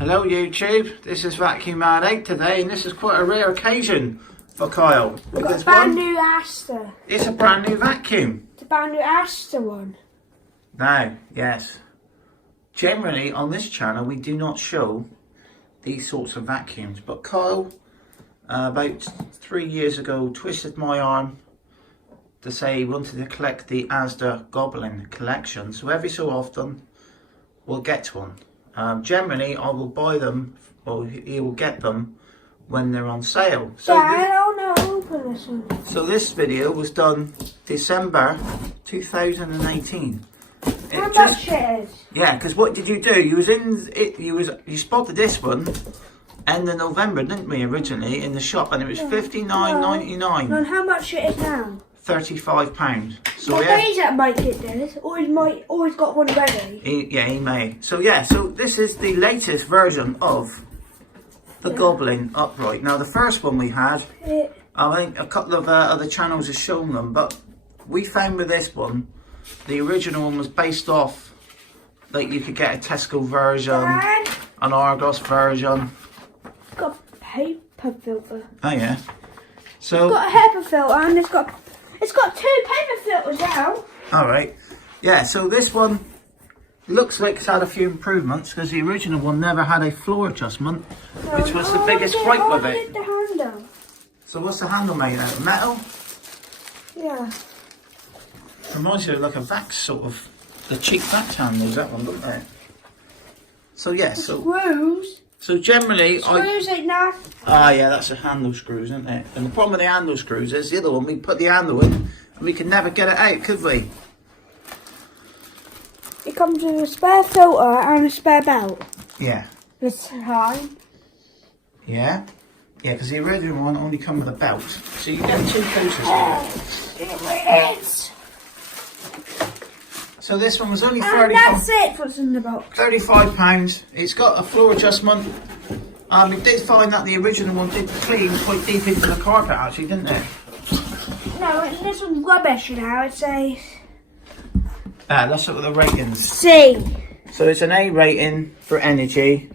Hello YouTube, this is Vacuum Man 8 today, and this is quite a rare occasion for Kyle. We've got a brand new ASDA. It's a brand new vacuum. It's a brand new ASDA one. Now, yes, generally on this channel we do not show these sorts of vacuums, but Kyle about 3 years ago twisted my arm to say he wanted to collect the ASDA Goblin collection, so every so often we'll get one. Generally I will buy them, or he will get them when they're on sale. So Dad, I don't know, open this one. So this video was done December 2018. How much it is? Yeah, because what did you do? You spotted this one end of November, didn't we, originally in the shop, and it was $59.99. And how much it is now? £35. So My yeah, that might get this, or he's got one ready. he may. So yeah, so this is the latest version of the Goblin upright. Now the first one we had, I think a couple of other channels have shown them, but we found with this one, the original one was based off, like you could get a Tesco version, Dad, an Argos version. it's got a paper filter. Oh yeah. So It's got a paper filter, and it's got two paper filters now. all right. Yeah. So this one looks like it's had a few improvements, because the original one never had a floor adjustment, which was the biggest gripe with it. The handle. So what's the handle made out of? Metal? Yeah. Reminds you of like a Vax sort of, the cheap Vax handles, that one, doesn't it? So yeah, Screws. so generally Screws ain't now. yeah, that's the handle screws, isn't it? And the problem with the handle screws is the other one, we put the handle in and we can never get it out, could we? It comes with a spare filter and a spare belt. Yeah. This time. Yeah? Yeah, because the original one only come with a belt. So you get two coasters here. It is. So this one was only And that's it. What's in the box? £35. It's got a floor adjustment. We did find that the original one did clean quite deep into the carpet, actually, didn't it? No, this one's rubbish now. It says Let's look at the ratings. C. So it's an A rating for energy.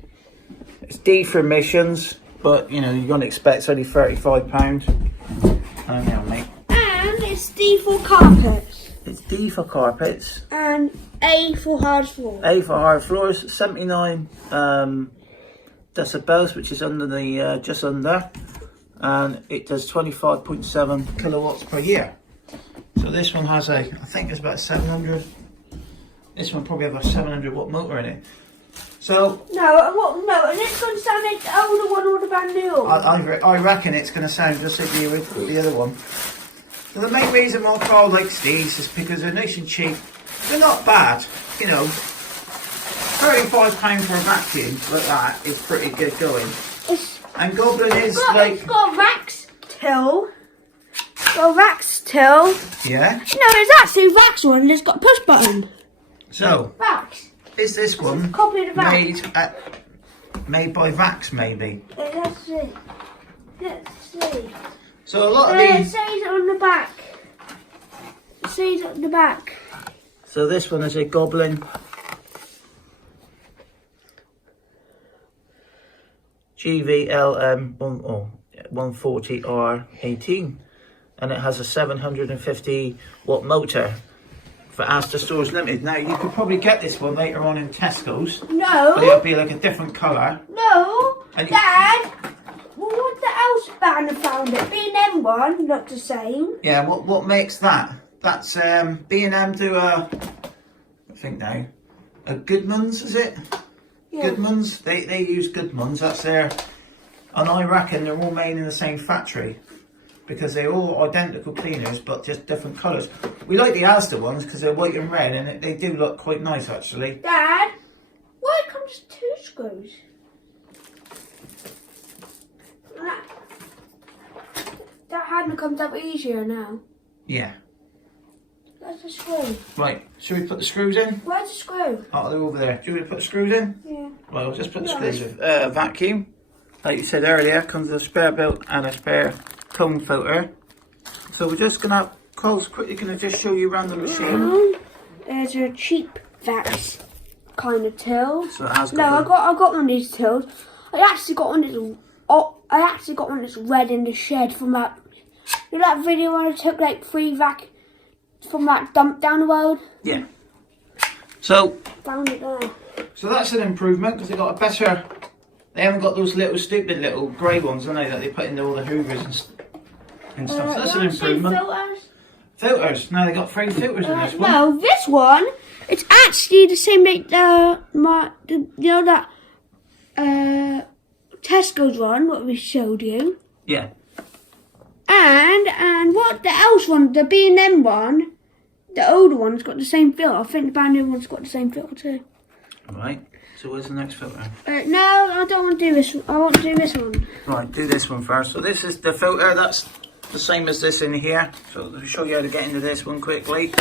It's D for emissions, but you know, you're going to expect it's only £35. Oh yeah, mate. And it's D for carpets. It's D for carpets. And A for hard floor. A for hard floors, 79 decibels, which is under the just under, and it does 25.7 kilowatts per year. So this one has I think it's about 700. This one probably has a 700 watt motor in it. So No, and it's going to sound like the older one or the brand new one. I reckon it's going to sound just like the other one. So the main reason why Carl likes these is because they're nice and cheap. They're not bad, you know. £35 for a vacuum like that is pretty good going. And Goblin is It's got Vax till. Got Vax till. Yeah. No, there's actually Vax one. It's got a push button. So Vax. is this one Copy of the Vax. made by Vax maybe? Let's see. Let's see. So a lot of It these. says it on the back. It says it on the back. So this one is a Goblin GVU401R18, and it has a 750 watt motor for ASDA Stores Limited. Now you could probably get this one later on in Tesco's, No. but it'll be like a different colour. No. And Dad. What the else banner found it? B&M one, not the same. Yeah, what makes that? That's B&M do I think now, a Goodman's, is it? Yeah. Goodman's, they use Goodman's, that's their, and I reckon they're all made in the same factory, because they're all identical cleaners but just different colours. We like the Asda ones because they're white and red, and they do look quite nice actually. Dad, why comes two screws? That handle comes up easier now. Yeah. Where's the screw? Right, should we put the screws in? Where's the screw? Oh, they're over there. Do you want to put the screws in? Yeah. Well, we'll just put the screws in. Vacuum, like you said earlier, comes with a spare belt and a spare comb filter. So we're just gonna, Cole's quickly gonna just show you around the machine. There's a cheap Vax. kind of tills. So it has got No, I got one of these tills. I actually got one that's red in the shed from that. You know that video when I took like 3 vac from that dump down the road? Yeah. So Found it there. So that's an improvement because they got a better. They haven't got those little stupid little grey ones, have they, that they put in all the hoovers and stuff. So that's an improvement. Filters. No, they got 3 filters in this one. No, this one. It's actually the same like you know that Tesco's one, what we showed you. Yeah. And what the else one? The B&M one. The older one's got the same filter. I think the brand new one's got the same filter too. Right. So where's the next filter? No, I don't want to do this one. I want to do this one. Right, do this one first. So this is the filter. That's the same as this in here. So I'll show you how to get into this one quickly.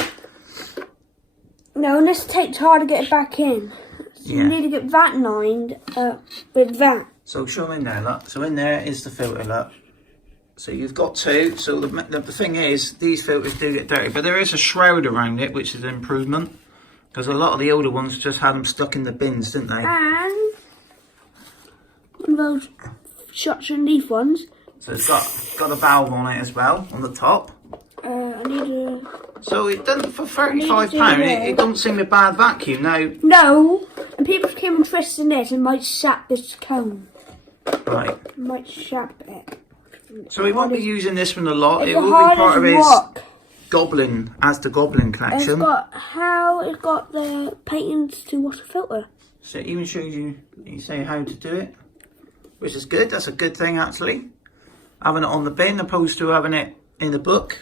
No, and this takes hard to get it back in. So Yeah. you need to get that lined with that. So show them in there, look. So in there is the filter, look. So you've got 2. So the thing is, these filters do get dirty, but there is a shroud around it, which is an improvement. Because a lot of the older ones just had them stuck in the bins, didn't they? And one of those shots and leaf ones. So it's got a valve on it as well, on the top. I need a... So it doesn't, for £35, it doesn't seem a bad vacuum. Now, No, and people came and twisted this and might sap this cone. right. Might sap it. So he won't be using this one a lot. It's It will hard be part as of his rock. Goblin, ASDA Goblin It's collection. got the paintings to wash the filter. So it even shows you say how to do it, which is good. That's a good thing actually. Having it on the bin opposed to having it in the book.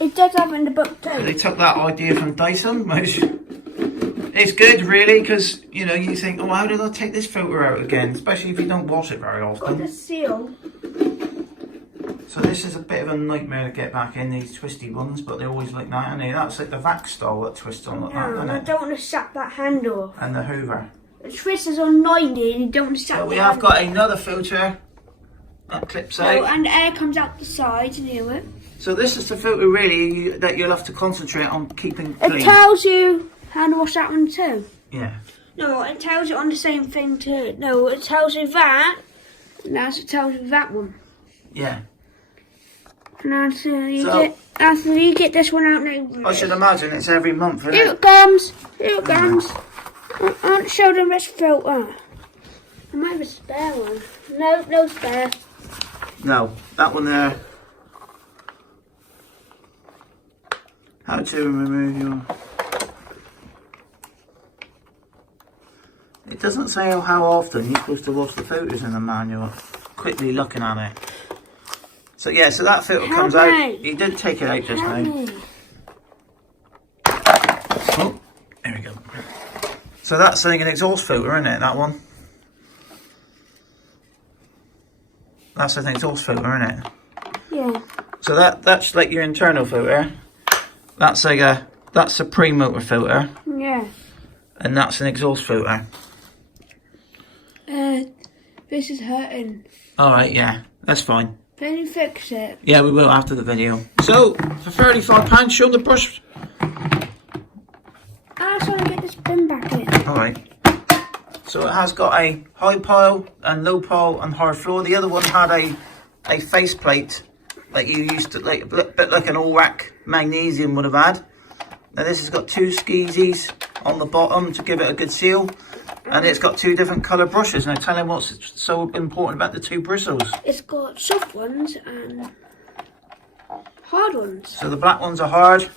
It does have it in the book too. So they took that idea from Dyson, which is good really, because you know you think, oh, how did I take this filter out again? Especially if you don't wash it very Got the often. seal. So this is a bit of a nightmare to get back in, these twisty ones, but they're always like that, aren't they? That's like the vac style that twists on like that, No, isn't I it? don't want to sap that handle. And the hoover. The twist is on 90 and you don't want to sap So we the have handle. got another filter that clips out. Oh, and air comes out the sides near it. So this is the filter really that you'll have to concentrate on keeping clean. It tells you how to wash that one too. Yeah. No, it tells you on the same thing too. No, it tells you that. And that's it tells you that one. Yeah. And after you get this one out now. I should imagine it's every month, isn't Here it? it comes. Here it comes. I want to show them this filter. I might have a spare one. No, no spare. No, that one there. How to remove your... It doesn't say how often you're supposed to wash the filters in the manual. Quickly looking at it. So yeah, so that filter comes out. You did take it out just now. Oh, there we go. So that's like an exhaust filter, isn't it, that one? That's an exhaust filter, isn't it? Yeah. So that's like your internal filter. That's a pre-motor filter. Yeah. And that's an exhaust filter. This is hurting. Alright, yeah, that's fine. Can you fix it? Yeah, we will after the video. So, for £35, show them the brush. I just want to get this bin back in. Alright. So it has got a high pile and low pile and hard floor. The other one had a face plate like you used to, like a bit like an all-rack magnesium would have had. Now this has got 2 skeezies on the bottom to give it a good seal. And it's got 2 different colour brushes. Now tell him what's so important about the 2 bristles. It's got soft ones and hard ones. So the black ones are hard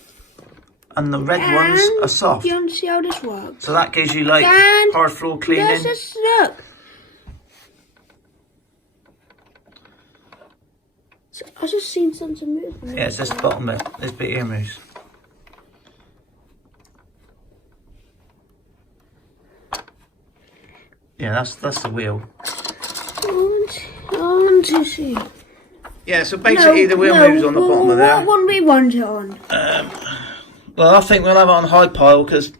and the red ones are soft. Do you want to see how this works? So that gives you like And hard floor cleaning. Let's just look. So I just seen something moving. Yeah, it's this bottom bit. This bit here moves. Yeah, that's the wheel. I want to see. Yeah, so basically the wheel moves on the bottom of there. What one we want it on? Well, I think we'll have it on high pile because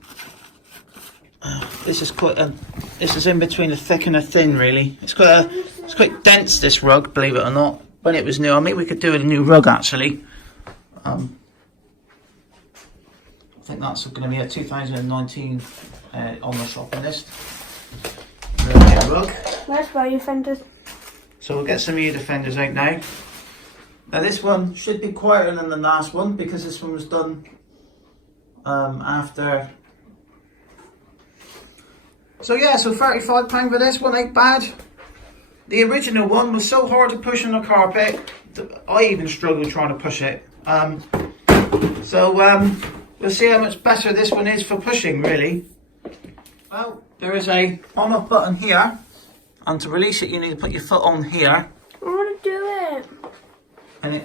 this is this is in between a thick and a thin, really. It's quite dense, this rug, believe it or not. When it was new, I mean, we could do a new rug actually. think that's going to be a 2019 on the shopping list. Rear rug. Where's my defenders? So we'll get some of your defenders out now. Now this one should be quieter than the last one because this one was done after. So yeah, so £35 for this one, ain't bad. The original one was so hard to push on the carpet, I even struggled trying to push it. We'll see how much better this one is for pushing, really. Well, there is a on-off button here, and to release it you need to put your foot on here. I want to do it. And it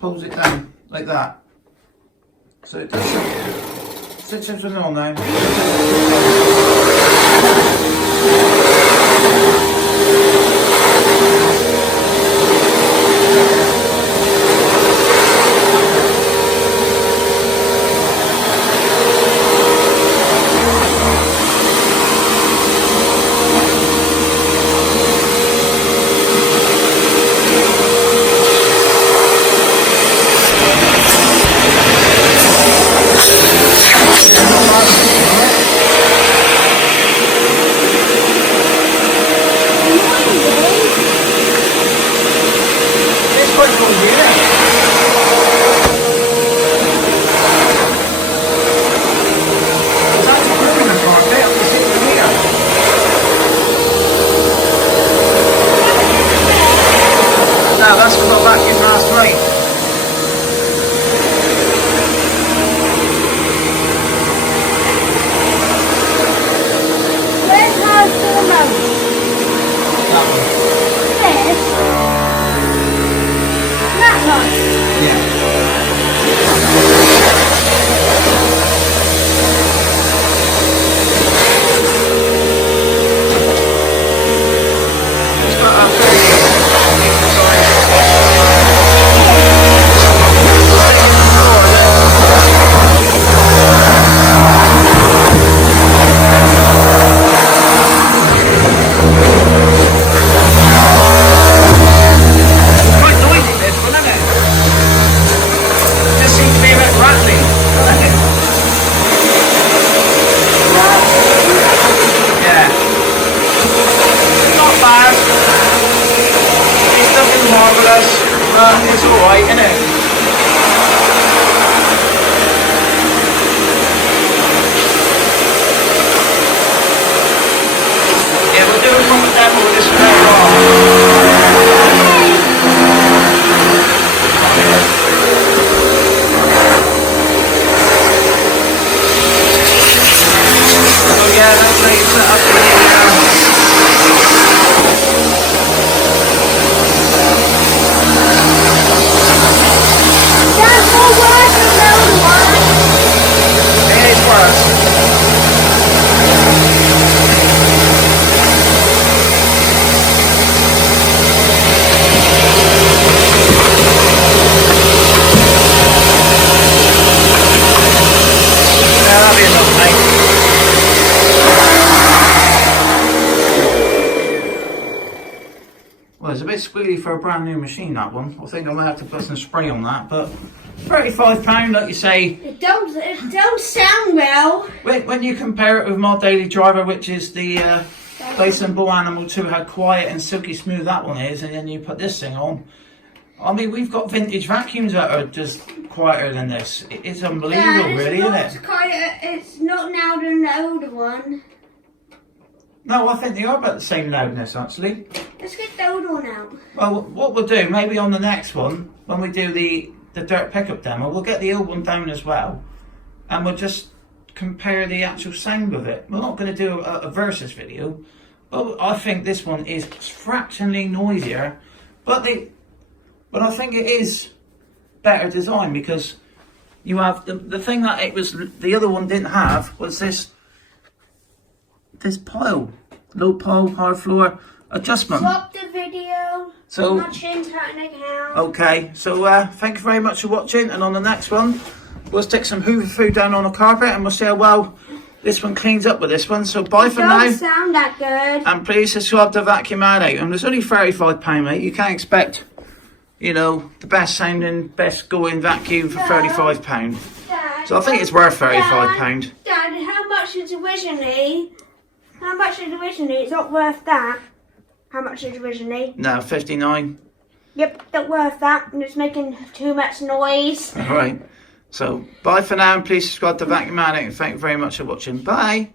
pulls it down like that. So it does show you. Switch it on now. That's what I got back in last night. Where's my thermo? That one. This? That one? Yeah. It's got a it's alright, isn't it? Yeah, we'll do a proper demo with this one later on. Oh yeah, that's how you set up the Well, it's a bit squealy for a brand new machine, that one. I think I might have to put some spray on that, but £35, like you say. It don't sound well. When you compare it with my daily driver, which is the Basin Bull Animal 2, how quiet and silky smooth that one is, and then you put this thing on. I mean, we've got vintage vacuums that are just quieter than this. It's unbelievable, really, isn't it? It's not louder than the older one. No, I think they are about the same loudness, actually. Let's get the older one out. Well, what we'll do, maybe on the next one, when we do the dirt pickup demo, we'll get the old one down as well, and we'll just compare the actual sound of it. We're not going to do a versus video, but I think this one is fractionally noisier, but I think it is better design because you have the thing that the other one didn't have was this pile, low pile, hard floor adjustment. Stop the video. So, I'm not changing an account. okay, so thank you very much for watching, and on the next one we'll stick some Hoover food down on the carpet and we'll see how well this one cleans up with this one. So bye for now. It doesn't sound that good. And please subscribe to Vacuum Man Out. And there's only £35, mate. You can't expect, you know, the best sounding, best going vacuum for £35. Dad. So I think it's worth £35. Dad, how much is originally? How much is originally? It's not worth that. How much is originally? No, 59. Yep, not worth that. And it's making too much noise. Alright. So bye for now, and please subscribe to Vacuum Addict. Thank you very much for watching. Bye.